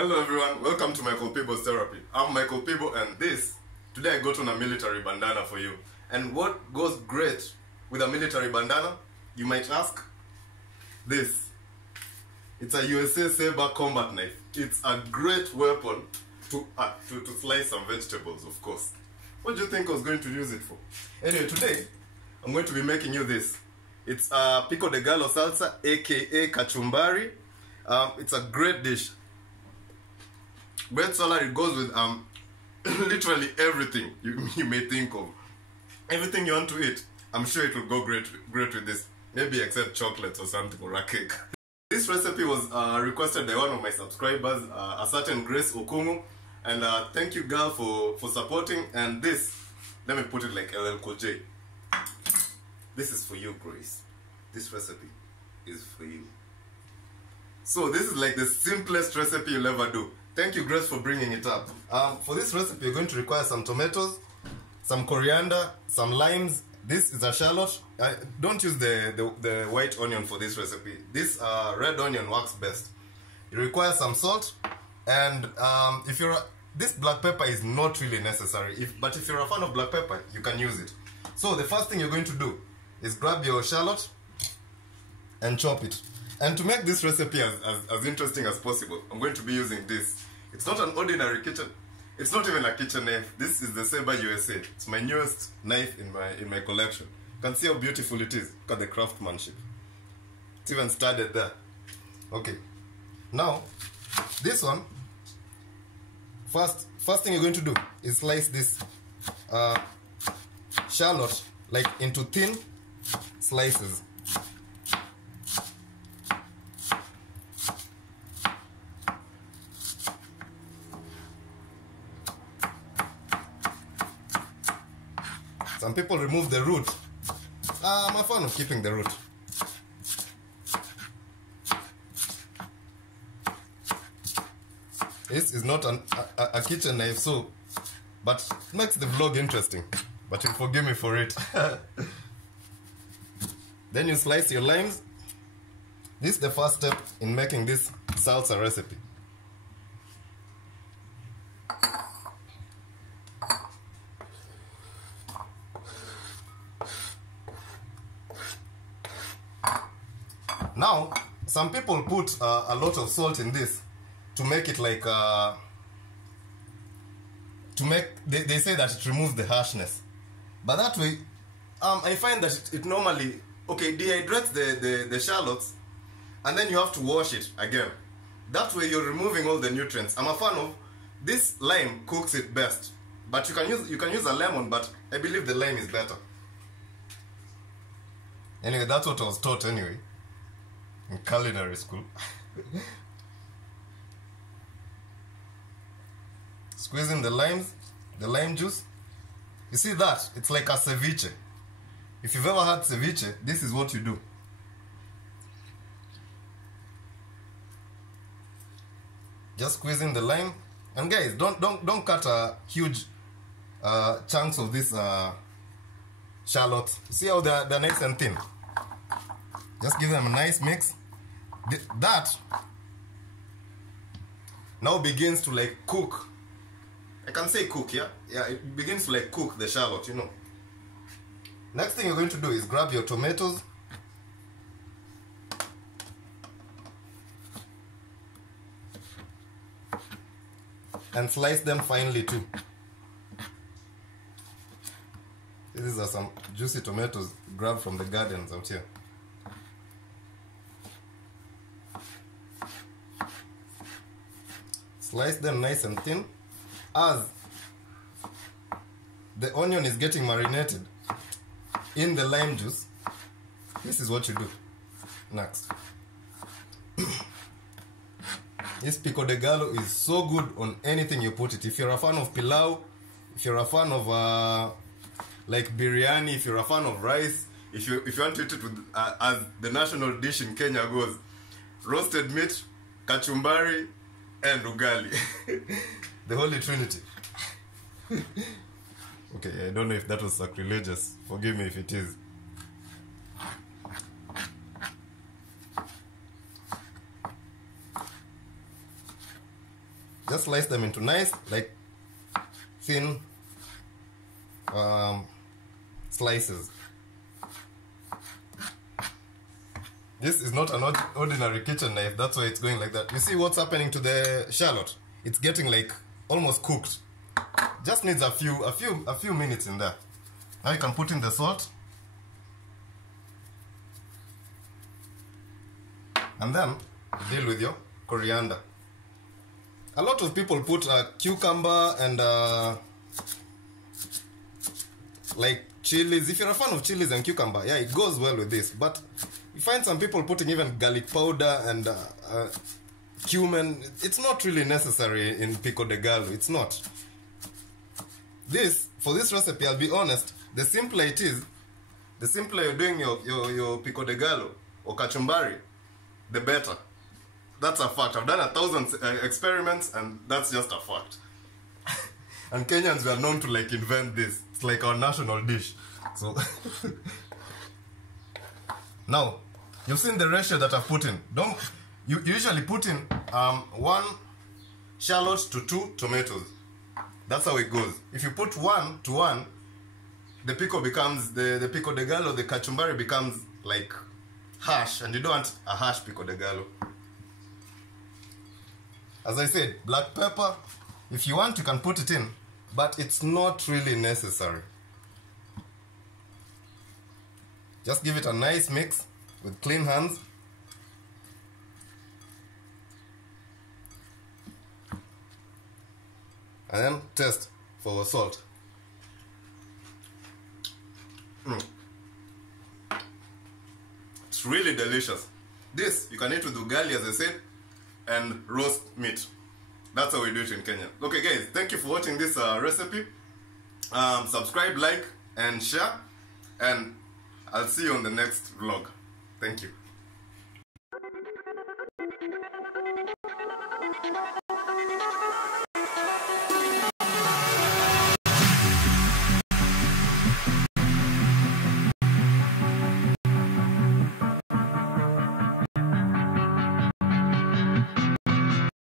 Hello everyone, welcome to Michael Peeble's Therapy. I'm Michael Peeble and today I got on a military bandana for you. And what goes great with a military bandana, you might ask? This. It's a USA Sabre combat knife. It's a great weapon to slice some vegetables, of course. What do you think I was going to use it for? Anyway, today I'm going to be making you this. It's a pico de gallo salsa, aka kachumbari. It's a great dish. Great salad. It goes with literally everything you may think of. Everything you want to eat, I'm sure it will go great with this. Maybe except chocolates or something, or a cake. This recipe was requested by one of my subscribers, a certain Grace Okumu. And thank you, girl, for supporting. And this, let me put it like LL Cool J. This is for you, Grace. This recipe is for you. So this is like the simplest recipe you'll ever do. Thank you, Grace, for bringing it up. For this recipe, you're going to require some tomatoes, some coriander, some limes. This is a shallot. Don't use the white onion for this recipe. This red onion works best. You require some salt, and this black pepper is not really necessary. But if you're a fan of black pepper, you can use it. So the first thing you're going to do is grab your shallot and chop it. And to make this recipe as interesting as possible, I'm going to be using this. It's not an ordinary kitchen. It's not even a kitchen knife. This is the Sabre USA. It's my newest knife in my collection. You can see how beautiful it is. Look at the craftsmanship. It's even studded there. Okay. Now, this one, first thing you're going to do is slice this shallot like into thin slices. Some people remove the root. I'm a fan of keeping the root. This is not a kitchen knife, but it makes the vlog interesting. But you'll forgive me for it. Then you slice your limes. This is the first step in making this salsa recipe. Now, some people put a lot of salt in this to make it like they say that it removes the harshness. But that way, I find that it normally dehydrates the shallots, and then you have to wash it again. That way you're removing all the nutrients. I'm a fan of this. Lime cooks it best, but you can use a lemon, but I believe the lime is better. Anyway, that's what I was taught anyway in culinary school. Squeezing the lime juice. You see that? It's like a ceviche. If you've ever had ceviche, this is what you do. Just squeezing the lime. And guys, don't cut huge chunks of this shallots. See how they're nice and thin? Just give them a nice mix. That now begins to like cook. I can say cook, yeah? Yeah, it begins to like cook the shallot, you know. Next thing you're going to do is grab your tomatoes. And slice them finely too. These are some juicy tomatoes grabbed from the gardens out here. Slice them nice and thin. As the onion is getting marinated in the lime juice, this is what you do next. This pico de gallo is so good on anything you put it. If you're a fan of pilau, if you're a fan of like biryani, if you're a fan of rice, if you want to eat it with as the national dish in Kenya goes, roasted meat, kachumbari, and ugali. The Holy Trinity. Okay, I don't know if that was sacrilegious. Forgive me if it is. Just slice them into nice, like thin slices. This is not an ordinary kitchen knife, that's why it's going like that. You see what's happening to the shallot? It's getting like almost cooked. Just needs a few minutes in there. Now you can put in the salt. And then deal with your coriander. A lot of people put cucumber and like chilies. If you're a fan of chilies and cucumber, yeah, it goes well with this. But you find some people putting even garlic powder and cumin. It's not really necessary in pico de gallo. It's not. For this recipe, I'll be honest, the simpler it is, the simpler you're doing your pico de gallo or kachumbari, the better. That's a fact. I've done 1,000 experiments, and that's just a fact. And Kenyans were known to like invent this. It's like our national dish. So now you've seen the ratio that I've put in. You usually put in 1 shallot to 2 tomatoes. That's how it goes. If you put 1 to 1, the pico becomes the pico de gallo, the kachumbari becomes like harsh, and you don't want a harsh pico de gallo. As I said, black pepper, if you want you can put it in, but it's not really necessary. Just give it a nice mix with clean hands. And then test for salt. It's really delicious. This you can eat with ugali, as I said, and roast meat. That's how we do it in Kenya. Okay guys, thank you for watching this recipe. Subscribe, like, and share, and I'll see you on the next vlog. Thank you.